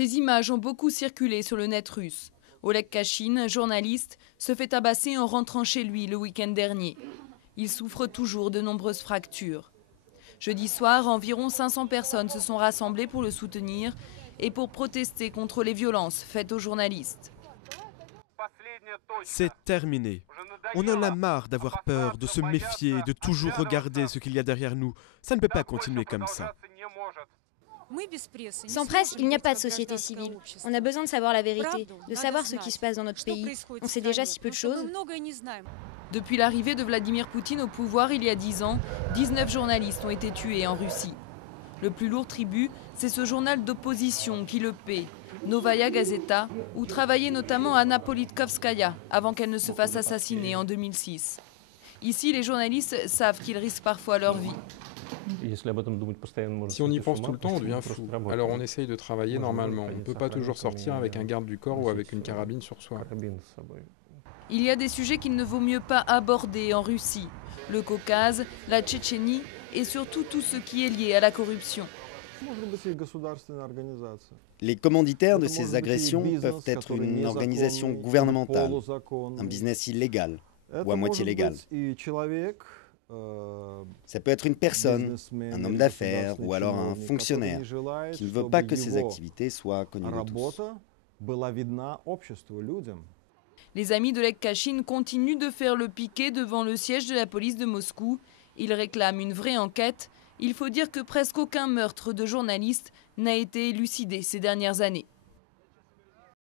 Ces images ont beaucoup circulé sur le net russe. Oleg Kachine, journaliste, se fait tabasser en rentrant chez lui le week-end dernier. Il souffre toujours de nombreuses fractures. Jeudi soir, environ 500 personnes se sont rassemblées pour le soutenir et pour protester contre les violences faites aux journalistes. C'est terminé. On en a marre d'avoir peur, de se méfier, de toujours regarder ce qu'il y a derrière nous. Ça ne peut pas continuer comme ça. Sans presse, il n'y a pas de société civile. On a besoin de savoir la vérité, de savoir ce qui se passe dans notre pays. On sait déjà si peu de choses. Depuis l'arrivée de Vladimir Poutine au pouvoir il y a 10 ans, 19 journalistes ont été tués en Russie. Le plus lourd tribut, c'est ce journal d'opposition qui le paie, Novaya Gazeta, où travaillait notamment Anna Politkovskaya avant qu'elle ne se fasse assassiner en 2006. Ici, les journalistes savent qu'ils risquent parfois leur vie. Si on y pense tout le temps, on devient fou. Alors on essaye de travailler normalement. On ne peut pas toujours sortir avec un garde du corps ou avec une carabine sur soi. Il y a des sujets qu'il ne vaut mieux pas aborder en Russie. Le Caucase, la Tchétchénie et surtout tout ce qui est lié à la corruption. Les commanditaires de ces agressions peuvent être une organisation gouvernementale, un business illégal ou à moitié légal. Ça peut être une personne, un homme d'affaires ou alors un fonctionnaire qui ne veut pas que ses activités soient connues de tous. Les amis d'Oleg Kachine continuent de faire le piquet devant le siège de la police de Moscou. Ils réclament une vraie enquête. Il faut dire que presque aucun meurtre de journaliste n'a été élucidé ces dernières années.